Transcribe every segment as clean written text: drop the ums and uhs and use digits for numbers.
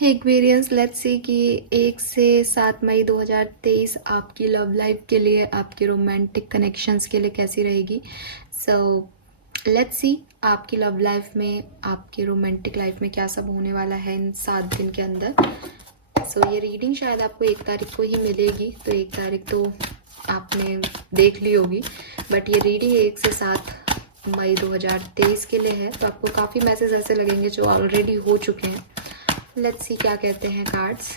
Aquarians, let's see कि 1 से 7 मई 2023 आपकी लव लाइफ के लिए, आपके रोमांटिक कनेक्शंस के लिए कैसी रहेगी। सो लेट्स सी आपकी लव लाइफ में, आपकी रोमांटिक लाइफ में क्या सब होने वाला है इन 7 दिन के अंदर। सो ये रीडिंग शायद आपको 1 तारीख को ही मिलेगी, तो 1 तारीख तो आपने देख ली होगी, बट ये रीडिंग 1 से 7 मई 2023 के लिए है। तो आपको काफ़ी मैसेज ऐसे लगेंगे जो ऑलरेडी हो चुके हैं। लेट्स सी क्या कहते हैं कार्ड्स।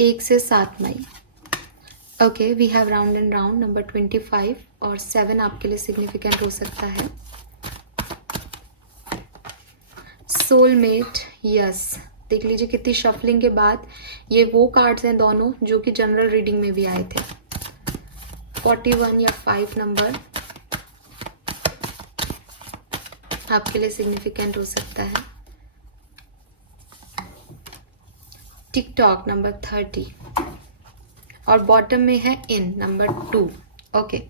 एक से 7 मई। Okay, we have round and round number 25 और 7 आपके लिए सिग्निफिकेंट हो सकता है। Soulmate, yes. देख लीजिए कितनी शफलिंग के बाद ये वो कार्ड्स हैं दोनों जो कि जनरल रीडिंग में भी आए थे। 41 या 5 नंबर आपके लिए सिग्निफिकेंट हो सकता है। टिकटॉक नंबर 30 और बॉटम में है इन नंबर 2। ओके,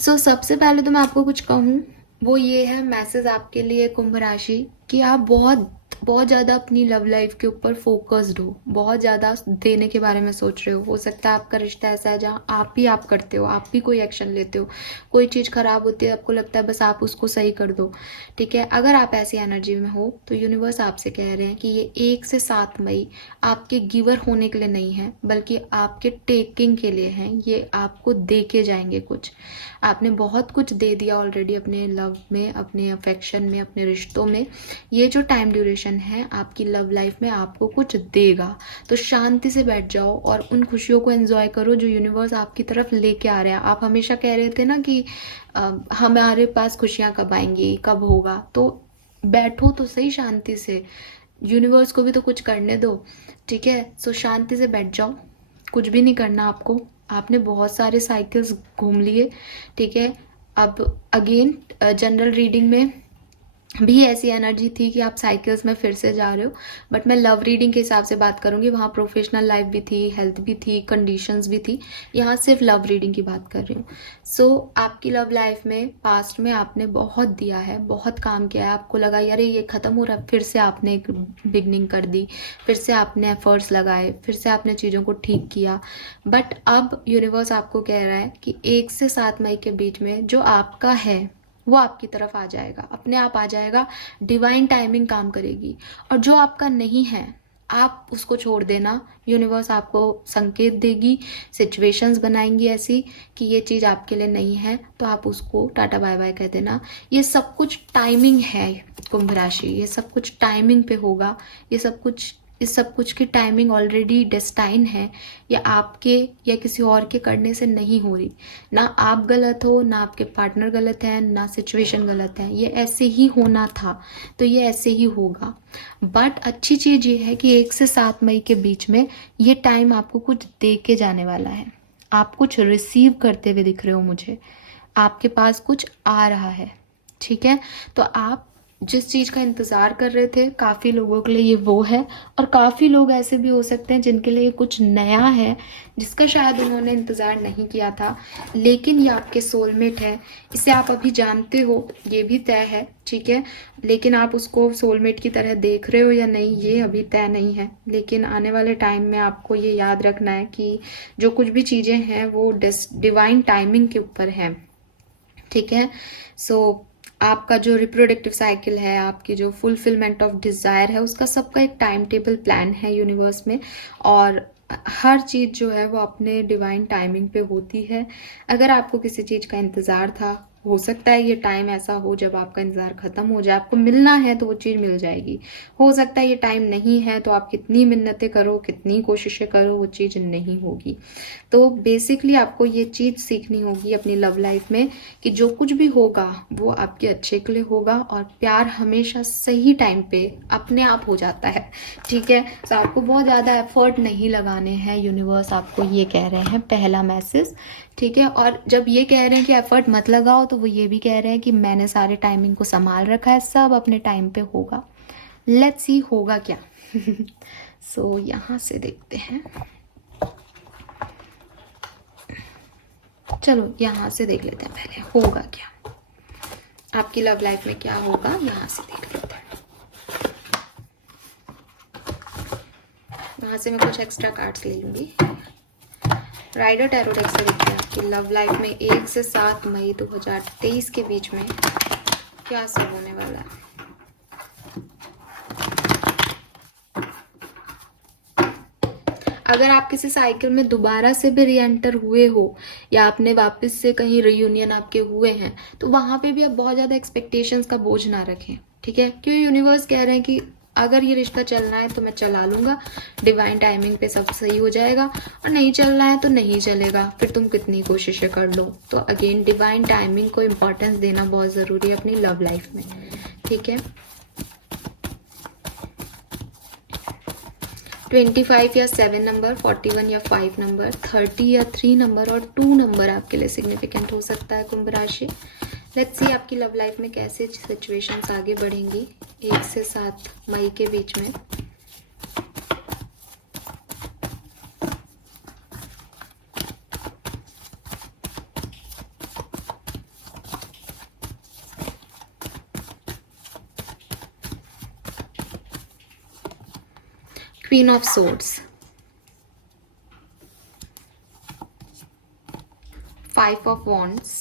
सो सबसे पहले तो मैं आपको कुछ कहूँ, वो ये है मैसेज आपके लिए कुंभ राशि कि आप बहुत ज़्यादा अपनी लव लाइफ के ऊपर फोकस्ड हो, बहुत ज़्यादा देने के बारे में सोच रहे हो सकता है आपका रिश्ता ऐसा है जहाँ आप करते हो, आप ही कोई एक्शन लेते हो। कोई चीज़ खराब होती है, आपको लगता है बस आप उसको सही कर दो, ठीक है। अगर आप ऐसी एनर्जी में हो तो यूनिवर्स आपसे कह रहे हैं कि ये 1 से 7 मई आपके गिवर होने के लिए नहीं है, बल्कि आपके टेकिंग के लिए हैं। ये आपको दे के जाएंगे कुछ। आपने बहुत कुछ दे दिया ऑलरेडी अपने लव में, अपने अफेक्शन में, अपने रिश्तों में। ये जो टाइम ड्यूरेशन है आपकी लव लाइफ में आपको कुछ देगा, तो शांति से बैठ जाओ और उन खुशियों को एंजॉय करो जो यूनिवर्स आपकी तरफ लेके आ रहा है। आप हमेशा कह रहे थे ना कि हमारे पास खुशियाँ कब आएंगी, कब होगा, तो बैठो तो सही शांति से, यूनिवर्स को भी तो कुछ करने दो, ठीक है। सो शांति से बैठ जाओ, कुछ भी नहीं करना आपको। आपने बहुत सारे साइकिल्स घूम लिए, ठीक है। अब अगेन जनरल रीडिंग में भी ऐसी एनर्जी थी कि आप साइकिल्स में फिर से जा रहे हो, बट मैं लव रीडिंग के हिसाब से बात करूंगी। वहाँ प्रोफेशनल लाइफ भी थी, हेल्थ भी थी, कंडीशंस भी थी। यहाँ सिर्फ लव रीडिंग की बात कर रही हूँ। सो आपकी लव लाइफ में पास्ट में आपने बहुत दिया है, बहुत काम किया है। आपको लगा यार ये ख़त्म हो रहा है, फिर से आपने एक बिगनिंग कर दी, फिर से आपने एफर्ट्स लगाए, फिर से आपने चीज़ों को ठीक किया। बट अब यूनिवर्स आपको कह रहा है कि 1 से 7 मई के बीच में जो आपका है वो आपकी तरफ आ जाएगा, अपने आप आ जाएगा। डिवाइन टाइमिंग काम करेगी। और जो आपका नहीं है आप उसको छोड़ देना, यूनिवर्स आपको संकेत देगी, सिचुएशंस बनाएंगी ऐसी कि ये चीज़ आपके लिए नहीं है, तो आप उसको टाटा बाय बाय कह देना। ये सब कुछ टाइमिंग है कुंभ राशि, ये सब कुछ टाइमिंग पे होगा। इस सब कुछ की टाइमिंग ऑलरेडी डेस्टाइन है। या आपके या किसी और के करने से नहीं हो रही। ना आप गलत हो, ना आपके पार्टनर गलत है, ना सिचुएशन गलत है। ये ऐसे ही होना था तो ये ऐसे ही होगा। बट अच्छी चीज़ ये है कि 1 से 7 मई के बीच में ये टाइम आपको कुछ दे के जाने वाला है। आप कुछ रिसीव करते हुए दिख रहे हो मुझे, आपके पास कुछ आ रहा है, ठीक है। तो आप जिस चीज़ का इंतज़ार कर रहे थे, काफ़ी लोगों के लिए ये वो है। और काफ़ी लोग ऐसे भी हो सकते हैं जिनके लिए कुछ नया है, जिसका शायद उन्होंने इंतज़ार नहीं किया था, लेकिन ये आपके सोलमेट है। इसे आप अभी जानते हो, ये भी तय है, ठीक है। लेकिन आप उसको सोलमेट की तरह देख रहे हो या नहीं, ये अभी तय नहीं है। लेकिन आने वाले टाइम में आपको ये याद रखना है कि जो कुछ भी चीज़ें हैं वो डिवाइन टाइमिंग के ऊपर है, ठीक है। सो आपका जो रिप्रोडक्टिव साइकिल है, आपकी जो फुलफिलमेंट ऑफ डिज़ायर है, उसका सबका एक टाइम टेबल प्लान है यूनिवर्स में। और हर चीज़ जो है वो अपने डिवाइन टाइमिंग पे होती है। अगर आपको किसी चीज़ का इंतज़ार था, हो सकता है ये टाइम ऐसा हो जब आपका इंतज़ार ख़त्म हो जाए। आपको मिलना है तो वो चीज़ मिल जाएगी। हो सकता है ये टाइम नहीं है तो आप कितनी मिन्नतें करो, कितनी कोशिशें करो, वो चीज़ नहीं होगी। तो बेसिकली आपको ये चीज़ सीखनी होगी अपनी लव लाइफ में कि जो कुछ भी होगा वो आपके अच्छे के लिए होगा। और प्यार हमेशा सही टाइम पे अपने आप हो जाता है, ठीक है। तो आपको बहुत ज़्यादा एफर्ट नहीं लगाने हैं, यूनिवर्स आपको ये कह रहे हैं, पहला मैसेज, ठीक है। और जब ये कह रहे हैं कि एफर्ट मत लगाओ, तो वो ये भी कह रहे हैं कि मैंने सारे टाइमिंग को संभाल रखा है, सब अपने टाइम पे होगा। लेट्स सी होगा क्या। सो यहाँ से देखते हैं, चलो यहाँ से देख लेते हैं पहले होगा क्या, आपकी लव लाइफ में क्या होगा, यहाँ से देख लेते हैं। यहाँ से मैं कुछ एक्स्ट्रा कार्ड्स ले लूँगी। राइडर टैरो डेक से देखिए आपकी लव लाइफ में 1 से 7 मई 2023 के बीच में क्या सब होने वाला है। अगर आप किसी साइकिल में दोबारा से भी री एंटर हुए हो, या आपने वापस से कहीं रियूनियन आपके हुए हैं, तो वहाँ पे भी आप बहुत ज़्यादा एक्सपेक्टेशंस का बोझ ना रखें, ठीक है। क्यों यूनिवर्स कह रहे हैं कि अगर ये रिश्ता चलना है तो मैं चला लूँगा, डिवाइन टाइमिंग पे सब सही हो जाएगा, और नहीं चलना है तो नहीं चलेगा, फिर तुम कितनी कोशिशें कर लो। तो अगेन डिवाइन टाइमिंग को इम्पोर्टेंस देना बहुत ज़रूरी है अपनी लव लाइफ में, ठीक है। 25 या 7 नंबर, 41 या 5 नंबर, 30 या 3 नंबर और 2 नंबर आपके लिए सिग्निफिकेंट हो सकता है कुंभ राशि। लेट्स सी आपकी लव लाइफ में कैसे सिचुएशंस आगे बढ़ेंगी 1 से 7 मई के बीच में। Queen of Swords, 5 of Wands,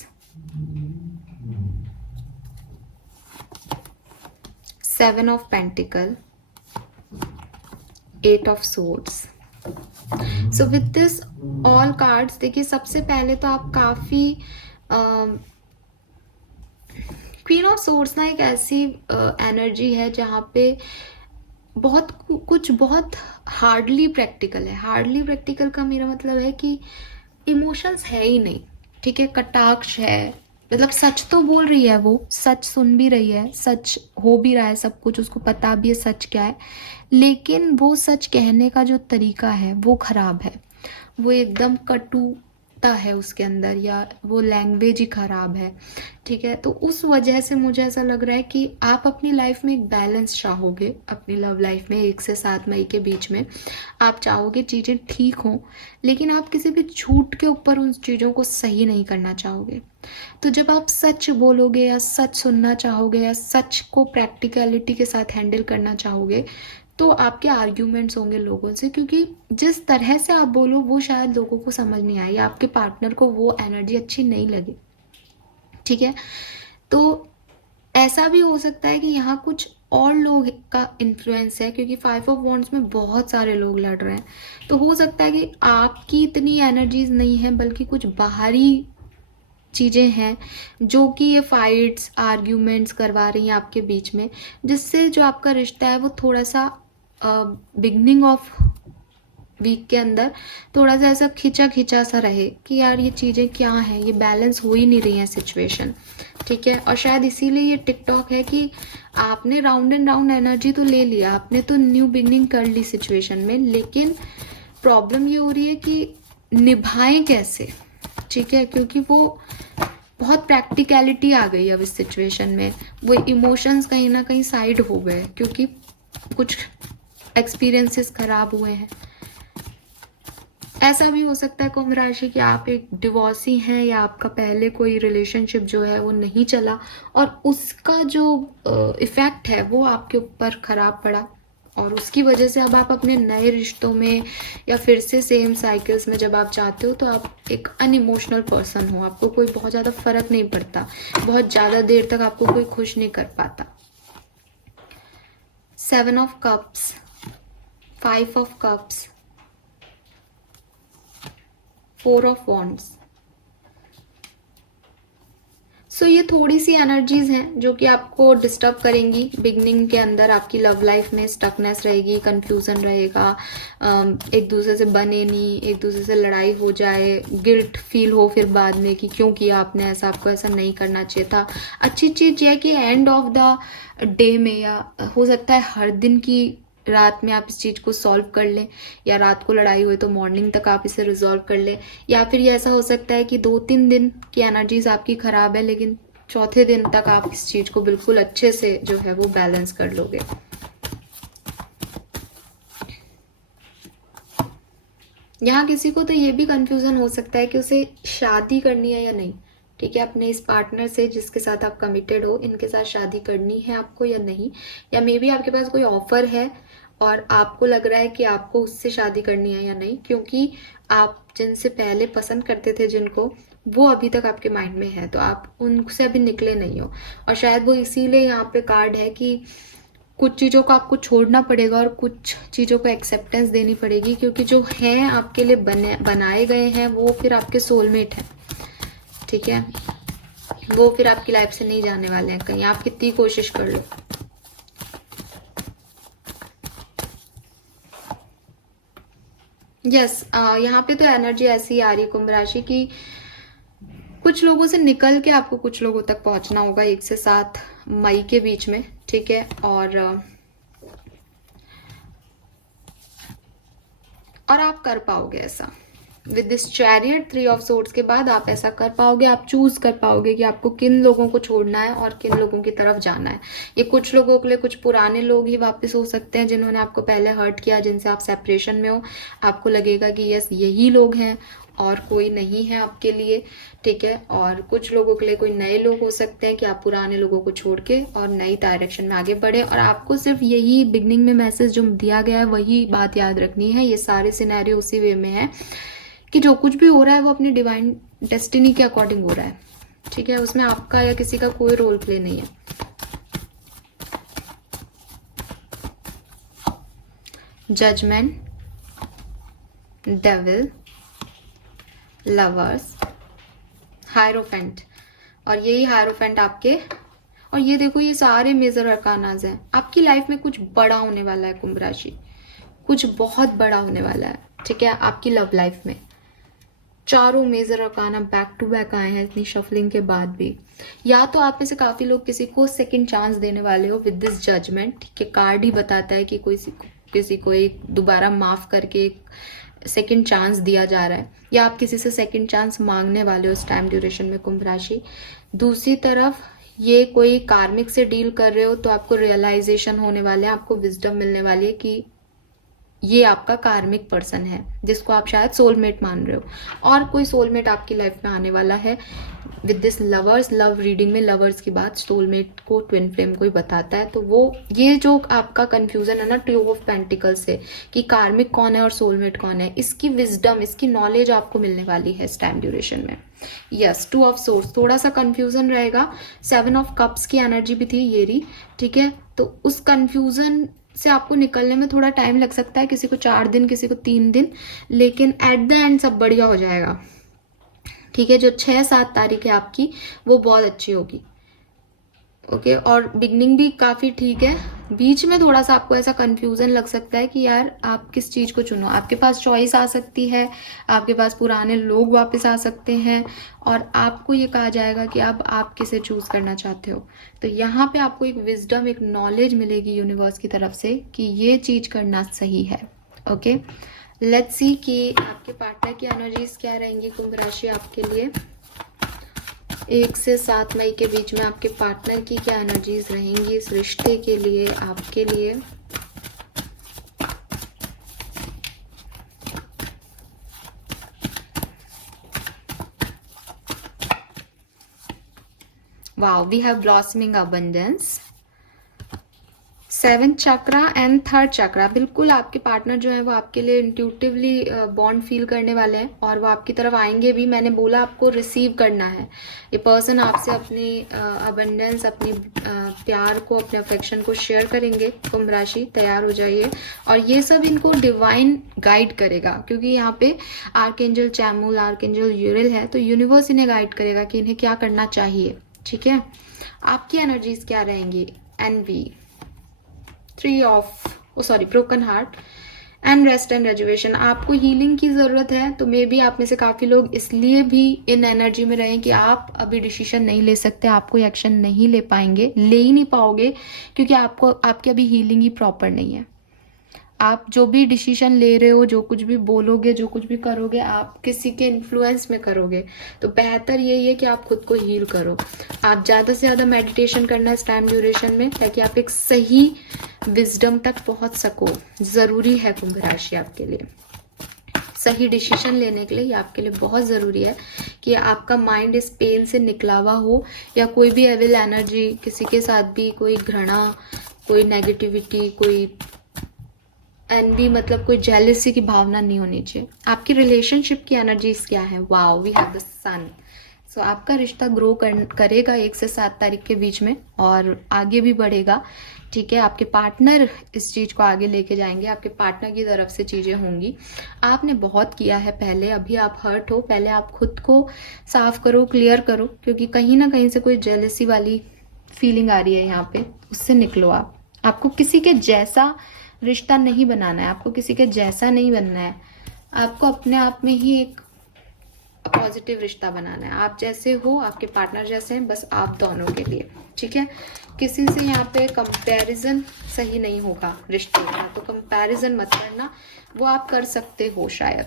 7 of Pentacle, 8 of Swords. So with this all cards, देखिए सबसे पहले तो आप काफ़ी क्वीन ऑफ सोर्ड्स ना एक ऐसी एनर्जी है जहाँ पे बहुत हार्डली प्रैक्टिकल है। हार्डली प्रैक्टिकल का मेरा मतलब है कि इमोशंस है ही नहीं, ठीक है। कटाक्ष है, मतलब सच तो बोल रही है, वो सच सुन भी रही है, सच हो भी रहा है, सब कुछ उसको पता भी है सच क्या है, लेकिन वो सच कहने का जो तरीका है वो खराब है, वो एकदम कटुता है उसके अंदर, या वो लैंग्वेज ही खराब है, ठीक है। तो उस वजह से मुझे ऐसा लग रहा है कि आप अपनी लाइफ में एक बैलेंस चाहोगे, अपनी लव लाइफ में 1 से 7 मई के बीच में आप चाहोगे चीज़ें ठीक हों, लेकिन आप किसी भी झूठ के ऊपर उन चीज़ों को सही नहीं करना चाहोगे। तो जब आप सच बोलोगे या सच सुनना चाहोगे या सच को प्रैक्टिकलिटी के साथ हैंडल करना चाहोगे, तो आपके आर्ग्यूमेंट्स होंगे लोगों से, क्योंकि जिस तरह से आप बोलो वो शायद लोगों को समझ नहीं आए, या आपके पार्टनर को वो एनर्जी अच्छी नहीं लगे, ठीक है। तो ऐसा भी हो सकता है कि यहाँ कुछ और लोग का इन्फ्लुएंस है, क्योंकि 5 ऑफ वॉन्ड्स में बहुत सारे लोग लड़ रहे हैं, तो हो सकता है कि आपकी इतनी एनर्जीज नहीं है, बल्कि कुछ बाहरी चीज़ें हैं जो कि ये फाइट्स आर्ग्यूमेंट्स करवा रही हैं आपके बीच में, जिससे जो आपका रिश्ता है वो थोड़ा सा बिगनिंग ऑफ वीक के अंदर थोड़ा सा ऐसा खिंचा खिंचा सा रहे कि यार ये चीज़ें क्या हैं, ये बैलेंस हो ही नहीं रही है सिचुएशन, ठीक है। और शायद इसीलिए ये टिकटॉक है कि आपने राउंड एंड राउंड एनर्जी तो ले लिया, आपने तो न्यू बिगनिंग कर ली सिचुएशन में, लेकिन प्रॉब्लम ये हो रही है कि निभाएं कैसे, ठीक है। क्योंकि वो बहुत प्रैक्टिकलिटी आ गई अब इस सिचुएशन में, वो इमोशंस कहीं ना कहीं साइड हो गए, क्योंकि कुछ एक्सपीरियंसेस खराब हुए हैं। ऐसा भी हो सकता है कुंभ राशि कि आप एक डिवोर्सी हैं, या आपका पहले कोई रिलेशनशिप जो है वो नहीं चला, और उसका जो इफ़ेक्ट है वो आपके ऊपर ख़राब पड़ा, और उसकी वजह से अब आप अपने नए रिश्तों में या फिर से सेम साइकिल्स में जब आप चाहते हो, तो आप एक अनइमोशनल पर्सन हो, आपको कोई बहुत ज़्यादा फ़र्क नहीं पड़ता, बहुत ज़्यादा देर तक आपको कोई खुश नहीं कर पाता। 7 of cups, 5 of cups, 4 of wands. So ये थोड़ी सी एनर्जीज हैं जो कि आपको डिस्टर्ब करेंगी बिगनिंग के अंदर। आपकी लव लाइफ में स्टकनेस रहेगी, कंफ्यूजन रहेगा, एक दूसरे से बने नहीं, एक दूसरे से लड़ाई हो जाए, गिल्ट फील हो फिर बाद में कि क्यों किया आपने ऐसा, आपको ऐसा नहीं करना चाहिए था। अच्छी चीज़ यह है कि एंड ऑफ द डे में, या हो सकता है हर दिन की रात में आप इस चीज़ को सॉल्व कर लें, या रात को लड़ाई हुई तो मॉर्निंग तक आप इसे रिजॉल्व कर लें, या फिर ये ऐसा हो सकता है कि 2-3 दिन की एनर्जीज आपकी ख़राब है, लेकिन चौथे दिन तक आप इस चीज़ को बिल्कुल अच्छे से जो है वो बैलेंस कर लोगे। यहाँ किसी को तो ये भी कंफ्यूजन हो सकता है कि उसे शादी करनी है या नहीं। ठीक है, अपने इस पार्टनर से जिसके साथ आप कमिटेड हो, इनके साथ शादी करनी है आपको या नहीं, या मे बी आपके पास कोई ऑफर है और आपको लग रहा है कि आपको उससे शादी करनी है या नहीं, क्योंकि आप जिनसे पहले पसंद करते थे जिनको, वो अभी तक आपके माइंड में है, तो आप उनसे अभी निकले नहीं हो। और शायद वो इसीलिए यहाँ पे कार्ड है कि कुछ चीज़ों को आपको छोड़ना पड़ेगा और कुछ चीज़ों को एक्सेप्टेंस देनी पड़ेगी, क्योंकि जो हैं आपके लिए बनाए गए हैं वो फिर आपके सोलमेट हैं। ठीक है, वो फिर आपकी लाइफ से नहीं जाने वाले हैं कहीं, आप कितनी कोशिश कर लो। यस, यहाँ पे तो एनर्जी ऐसी आ रही है कुंभ राशि की, कुछ लोगों से निकल के आपको कुछ लोगों तक पहुंचना होगा 1 से 7 मई के बीच में। ठीक है, और आप कर पाओगे ऐसा with this chariot 3 of swords के बाद। आप ऐसा कर पाओगे, आप चूज कर पाओगे कि आपको किन लोगों को छोड़ना है और किन लोगों की तरफ जाना है। ये कुछ लोगों के लिए कुछ पुराने लोग ही वापस हो सकते हैं जिन्होंने आपको पहले हर्ट किया, जिनसे आप सेपरेशन में हो, आपको लगेगा कि यस यही लोग हैं और कोई नहीं है आपके लिए। ठीक है, और कुछ लोगों के लिए कोई नए लोग हो सकते हैं कि आप पुराने लोगों को छोड़ के और नई डायरेक्शन में आगे बढ़े। और आपको सिर्फ यही बिगनिंग में मैसेज जो दिया गया है वही बात याद रखनी है। ये सारे सिनेरियो उसी वे में है कि जो कुछ भी हो रहा है वो अपनी डिवाइन डेस्टिनी के अकॉर्डिंग हो रहा है। ठीक है, उसमें आपका या किसी का कोई रोल प्ले नहीं है। जजमेंट, डेविल, लवर्स, हायरोफेंट, और यही हायरोफेंट आपके, और ये देखो ये सारे मेजर अरकानाज हैं। आपकी लाइफ में कुछ बड़ा होने वाला है कुंभ राशि, कुछ बहुत बड़ा होने वाला है। ठीक है, आपकी लव लाइफ में चारों major arcana back to back आए हैं इतनी शफलिंग के बाद भी। या तो आप में से काफी लोग किसी को सेकंड चांस देने वाले हो विद दिस जजमेंट। ठीक है, कार्ड ही बताता है कि कोई किसी को एक दोबारा माफ करके एक सेकंड चांस दिया जा रहा है, या आप किसी से सेकंड चांस मांगने वाले हो इस टाइम ड्यूरेशन में कुंभ राशि। दूसरी तरफ ये कोई कार्मिक से डील कर रहे हो तो आपको रियलाइजेशन होने वाले हैं, आपको विजडम मिलने वाली है कि ये आपका कार्मिक पर्सन है जिसको आप शायद सोलमेट मान रहे हो, और कोई सोलमेट आपकी लाइफ में आने वाला है with this lovers. Love reading में लवर्स की बात सोलमेट को, ट्विन फ्लेम को ही बताता है। तो वो ये जो आपका कंफ्यूजन है ना 2 ऑफ पेंटिकल्स से कि कार्मिक कौन है और सोलमेट कौन है, इसकी विजडम, इसकी नॉलेज आपको मिलने वाली है इस टाइम ड्यूरेशन में। यस, 2 ऑफ सोर्स, थोड़ा सा कंफ्यूजन रहेगा। 7 ऑफ कप्स की एनर्जी भी थी ये रही। ठीक है, तो उस कंफ्यूजन से आपको निकलने में थोड़ा टाइम लग सकता है, किसी को 4 दिन, किसी को 3 दिन, लेकिन एट द एंड सब बढ़िया हो जाएगा। ठीक है, जो 6-7 तारीख है आपकी वो बहुत अच्छी होगी। ओके, और बिगनिंग भी काफ़ी ठीक है। बीच में थोड़ा सा आपको ऐसा कंफ्यूजन लग सकता है कि यार आप किस चीज़ को चुनो। आपके पास चॉइस आ सकती है, आपके पास पुराने लोग वापस आ सकते हैं, और आपको ये कहा जाएगा कि अब आप किसे चूज करना चाहते हो। तो यहाँ पे आपको एक विजडम, एक नॉलेज मिलेगी यूनिवर्स की तरफ से कि ये चीज़ करना सही है। ओके, लेट्स सी कि आपके पार्टनर की एनर्जीज क्या रहेंगी कुंभ राशि आपके लिए 1 से 7 मई के बीच में। आपके पार्टनर की क्या एनर्जीज रहेंगी इस रिश्ते के लिए, आपके लिए। Wow, we have blossoming abundance, 7th chakra and 3rd chakra. बिल्कुल आपके पार्टनर जो है वो आपके लिए इंट्यूटिवली बॉन्ड फील करने वाले हैं और वो आपकी तरफ आएंगे भी। मैंने बोला आपको रिसीव करना है। ये पर्सन आपसे अपनी अबंडेंस, अपनी प्यार को, अपने अफेक्शन को शेयर करेंगे। कुंभ राशि तैयार हो जाइए, और ये सब इनको डिवाइन गाइड करेगा, क्योंकि यहाँ पे आर्कएंजल चैमुल, आर्कएंजल यूरिल है, तो यूनिवर्स इन्हें गाइड करेगा कि इन्हें क्या करना चाहिए। ठीक है, आपकी एनर्जीज क्या रहेंगी। Envy, 3 of broken heart and rest and rejuvenation. आपको हीलिंग की जरूरत है, तो मे बी आप में से काफी लोग इसलिए भी इन एनर्जी में रहें कि आप अभी डिसीजन नहीं ले सकते, आप कोई एक्शन नहीं ले पाएंगे, ले ही नहीं पाओगे, क्योंकि आपकी अभी हीलिंग ही प्रॉपर नहीं है। आप जो भी डिसीजन ले रहे हो, जो कुछ भी बोलोगे, जो कुछ भी करोगे, आप किसी के इन्फ्लुएंस में करोगे, तो बेहतर यही है कि आप खुद को हील करो। आप ज़्यादा से ज़्यादा मेडिटेशन करना इस टाइम ड्यूरेशन में, ताकि आप एक सही विजडम तक पहुंच सको। ज़रूरी है कुंभ राशि आपके लिए, सही डिसीजन लेने के लिए ये आपके लिए बहुत ज़रूरी है कि आपका माइंड इस पेन से निकला हुआ हो, या कोई भी एविल एनर्जी, किसी के साथ भी कोई घृणा, कोई नेगेटिविटी, कोई एनवी, मतलब कोई जेलसी की भावना नहीं होनी चाहिए। आपकी रिलेशनशिप की एनर्जीज क्या है? वाओ, वी हैव द सन। सो आपका रिश्ता ग्रो करेगा 1 से 7 तारीख के बीच में, और आगे भी बढ़ेगा। ठीक है, आपके पार्टनर इस चीज़ को आगे लेके जाएंगे, आपके पार्टनर की तरफ से चीज़ें होंगी। आपने बहुत किया है पहले, अभी आप हर्ट हो, पहले आप खुद को साफ करो, क्लियर करो, क्योंकि कहीं ना कहीं से कोई जेलसी वाली फीलिंग आ रही है यहाँ पे, उससे निकलो आप। आपको किसी के जैसा रिश्ता नहीं बनाना है, आपको किसी के जैसा नहीं बनना है, आपको अपने आप में ही एक पॉजिटिव रिश्ता बनाना है। आप जैसे हो, आपके पार्टनर जैसे हैं, बस आप दोनों के लिए। ठीक है, किसी से यहाँ पे कंपैरिजन सही नहीं होगा रिश्ते का, तो कंपैरिजन मत करना, वो आप कर सकते हो शायद।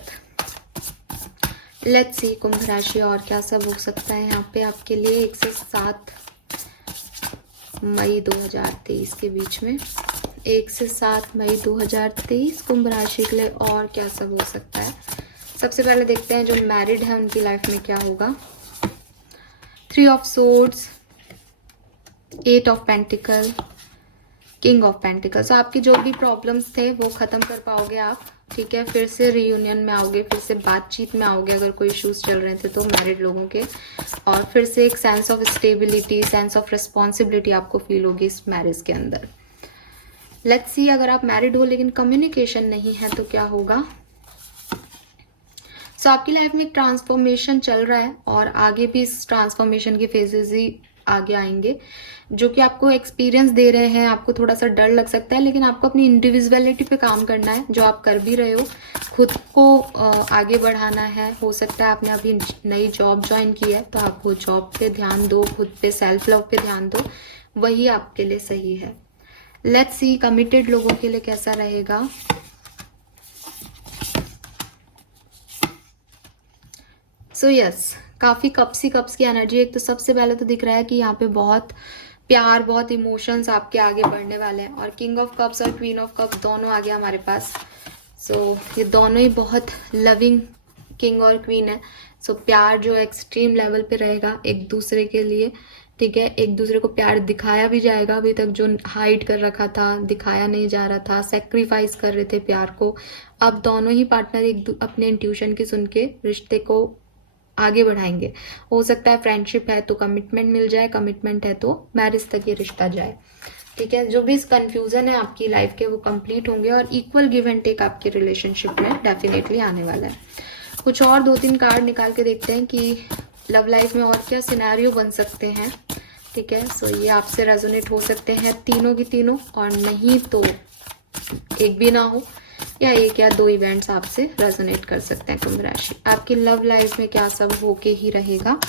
लेट्स सी कुंभ राशि और क्या सब हो सकता है यहाँ पे आपके लिए 1 से 7 मई 2023 के बीच में। 1 से 7 मई 2023 कुंभ राशि के लिए और क्या सब हो सकता है। सबसे पहले देखते हैं जो मैरिड है उनकी लाइफ में क्या होगा। 3 of swords, 8 of pentacle, king of pentacle. तो आपकी जो भी प्रॉब्लम्स थे वो खत्म कर पाओगे आप। ठीक है, फिर से रियूनियन में आओगे, फिर से बातचीत में आओगे अगर कोई इश्यूज चल रहे थे तो मैरिड लोगों के, और फिर से एक sense of stability, sense of responsibility आपको फील होगी इस मैरिज के अंदर। लेट्स सी, अगर आप मैरिड हो लेकिन कम्युनिकेशन नहीं है तो क्या होगा। सो आपकी लाइफ में एक ट्रांसफॉर्मेशन चल रहा है, और आगे भी इस ट्रांसफॉर्मेशन के फेजेस ही आगे आएंगे, जो कि आपको एक्सपीरियंस दे रहे हैं। आपको थोड़ा सा डर लग सकता है, लेकिन आपको अपनी इंडिविजुअलिटी पे काम करना है, जो आप कर भी रहे हो। खुद को आगे बढ़ाना है। हो सकता है आपने अभी नई जॉब ज्वाइन की है, तो आप वो जॉब पे ध्यान दो, खुद पे, सेल्फ लव पे ध्यान दो, वही आपके लिए सही है। लेट्स सी कमिटेड लोगों के लिए कैसा रहेगा। सो यस, काफ़ी कप्स की एनर्जी। एक तो सबसे पहले तो दिख रहा है कि यहाँ पे बहुत प्यार, बहुत इमोशंस आपके आगे बढ़ने वाले हैं, और किंग ऑफ कप्स और क्वीन ऑफ कप्स दोनों आ गया हमारे पास। सो ये दोनों ही बहुत लविंग किंग और क्वीन है। सो प्यार जो एक्सट्रीम लेवल पे रहेगा एक दूसरे के लिए। ठीक है, एक दूसरे को प्यार दिखाया भी जाएगा। अभी तक जो हाइड कर रखा था, दिखाया नहीं जा रहा था, सेक्रीफाइस कर रहे थे प्यार को, अब दोनों ही पार्टनर अपने इंट्यूशन की सुन के रिश्ते को आगे बढ़ाएंगे। हो सकता है फ्रेंडशिप है तो कमिटमेंट मिल जाए, कमिटमेंट है तो मैरिज तक ये रिश्ता जाए। ठीक है, जो भी कंफ्यूजन है आपकी लाइफ के वो कंप्लीट होंगे, और इक्वल गिव एंड टेक आपकी रिलेशनशिप में डेफिनेटली आने वाला है। कुछ और 2-3 कार्ड निकाल के देखते हैं कि लव लाइफ में और क्या सिनेरियो बन सकते हैं। ठीक है, सो ये आपसे रेजोनेट हो सकते हैं तीनों की तीनों, और नहीं तो एक भी ना हो, या 1 या 2 इवेंट्स आपसे रेजोनेट कर सकते हैं कुंभ राशि। आपकी लव लाइफ में क्या सब होके ही रहेगा।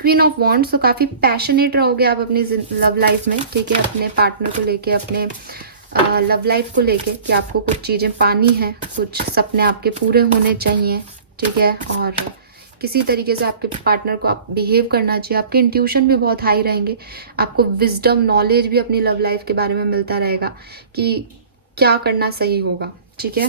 क्वीन ऑफ वॉन्ड्स, तो काफ़ी पैशनेट रहोगे आप अपनी लव लाइफ में। ठीक है, अपने पार्टनर को लेके, अपने लव लाइफ को लेके, कि आपको कुछ चीज़ें पानी है, कुछ सपने आपके पूरे होने चाहिए। ठीक है, और किसी तरीके से आपके पार्टनर को आप बिहेव करना चाहिए। आपके इंट्यूशन भी बहुत हाई रहेंगे, आपको विजडम, नॉलेज भी अपनी लव लाइफ के बारे में मिलता रहेगा कि क्या करना सही होगा। ठीक है,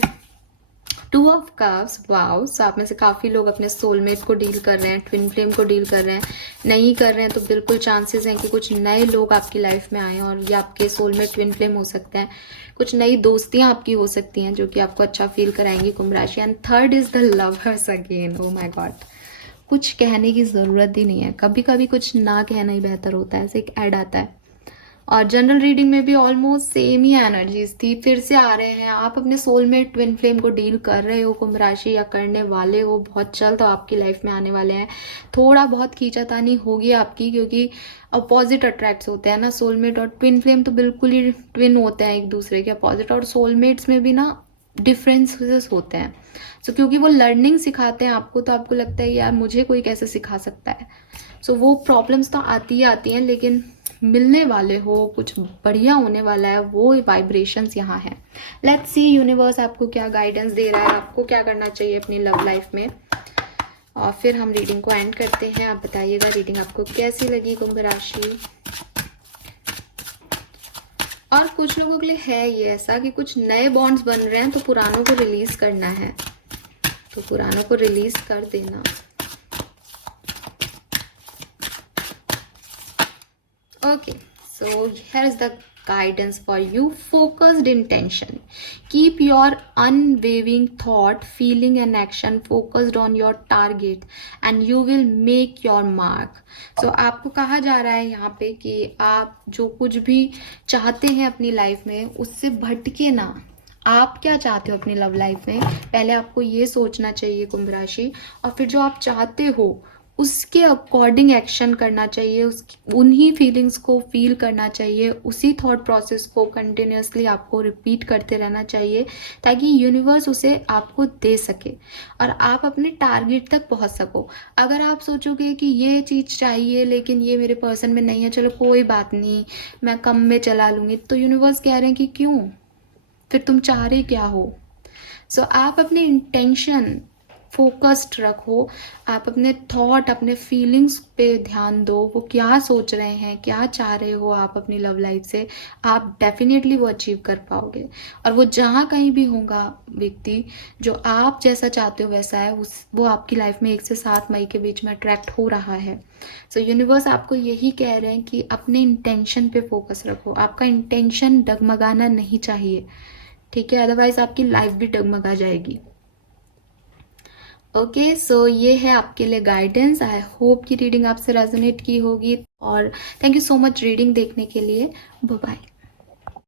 2 ऑफ कप्स, वाओ। सो आप में से काफ़ी लोग अपने सोलमेट को डील कर रहे हैं, ट्विन फ्लेम को डील कर रहे हैं। नहीं कर रहे हैं तो बिल्कुल चांसेस हैं कि कुछ नए लोग आपकी लाइफ में आए, और ये आपके सोलमेट ट्विन फ्लेम हो सकते हैं। कुछ नई दोस्तियां आपकी हो सकती हैं जो कि आपको अच्छा फील कराएंगी कुंभ राशि। And third is the lovers again. Oh my God, कुछ कहने की ज़रूरत ही नहीं है, कभी कभी कुछ ना कहना ही बेहतर होता है। ऐसे एक ऐड आता है, और जनरल रीडिंग में भी ऑलमोस्ट सेम ही एनर्जीज थी, फिर से आ रहे हैं। आप अपने सोलमेट ट्विन फ्लेम को डील कर रहे हो कुंभ राशि, या करने वाले हो, बहुत जल्द तो आपकी लाइफ में आने वाले हैं। थोड़ा बहुत खींचातानी होगी आपकी, क्योंकि अपोजिट अट्रैक्ट्स होते हैं ना, सोलमेट और ट्विन फ्लेम तो बिल्कुल ही ट्विन होते हैं, एक दूसरे के अपोजिट। और सोलमेट्स में भी ना डिफरेंसेस होते हैं। सो क्योंकि वो लर्निंग सिखाते हैं आपको, तो आपको लगता है यार मुझे कोई कैसे सिखा सकता है। सो वो प्रॉब्लम्स तो आती ही आती हैं, लेकिन मिलने वाले हो, कुछ बढ़िया होने वाला है, वो वाइब्रेशंस यहाँ है। लेट्स सी यूनिवर्स आपको क्या गाइडेंस दे रहा है, आपको क्या करना चाहिए अपनी लव लाइफ में, और फिर हम रीडिंग को एंड करते हैं। आप बताइएगा रीडिंग आपको कैसी लगी कुंभ राशि। और कुछ लोगों के लिए है ये ऐसा कि कुछ नए बॉन्ड्स बन रहे हैं तो पुरानों को रिलीज करना है, तो पुरानों को रिलीज कर देना। Okay, so here is the guidance for you. Focused intention. Keep your unwavering thought, feeling and action focused on your target and you will make your mark. So आपको कहा जा रहा है यहाँ पे कि आप जो कुछ भी चाहते हैं अपनी लाइफ में उससे भटके ना। आप क्या चाहते हो अपनी लव लाइफ में, पहले आपको ये सोचना चाहिए कुंभ राशि, और फिर जो आप चाहते हो उसके अकॉर्डिंग एक्शन करना चाहिए, उन्हीं फीलिंग्स को फील करना चाहिए, उसी थॉट प्रोसेस को कंटिन्यूसली आपको रिपीट करते रहना चाहिए ताकि यूनिवर्स उसे आपको दे सके और आप अपने टारगेट तक पहुंच सको। अगर आप सोचोगे कि ये चीज़ चाहिए लेकिन ये मेरे पर्सन में नहीं है, चलो कोई बात नहीं मैं कम में चला लूँगी, तो यूनिवर्स कह रहे हैं कि क्यों, फिर तुम चाह रहे क्या हो। सो आप अपने इंटेंशन फोकस्ड रखो, आप अपने थॉट अपने फीलिंग्स पे ध्यान दो, वो क्या सोच रहे हैं, क्या चाह रहे हो आप अपनी लव लाइफ से, आप डेफिनेटली वो अचीव कर पाओगे। और वो जहाँ कहीं भी होगा व्यक्ति जो आप जैसा चाहते हो वैसा है, वो आपकी लाइफ में 1 से 7 मई के बीच में अट्रैक्ट हो रहा है। सो यूनिवर्स आपको यही कह रहे हैं कि अपने इंटेंशन पे फोकस रखो, आपका इंटेंशन डगमगाना नहीं चाहिए, ठीक है, अदरवाइज आपकी लाइफ भी डगमगा जाएगी। ओके, सो ये है आपके लिए गाइडेंस। आई होप कि रीडिंग आपसे रेजोनेट की होगी और thank you so much reading देखने के लिए। Bye bye.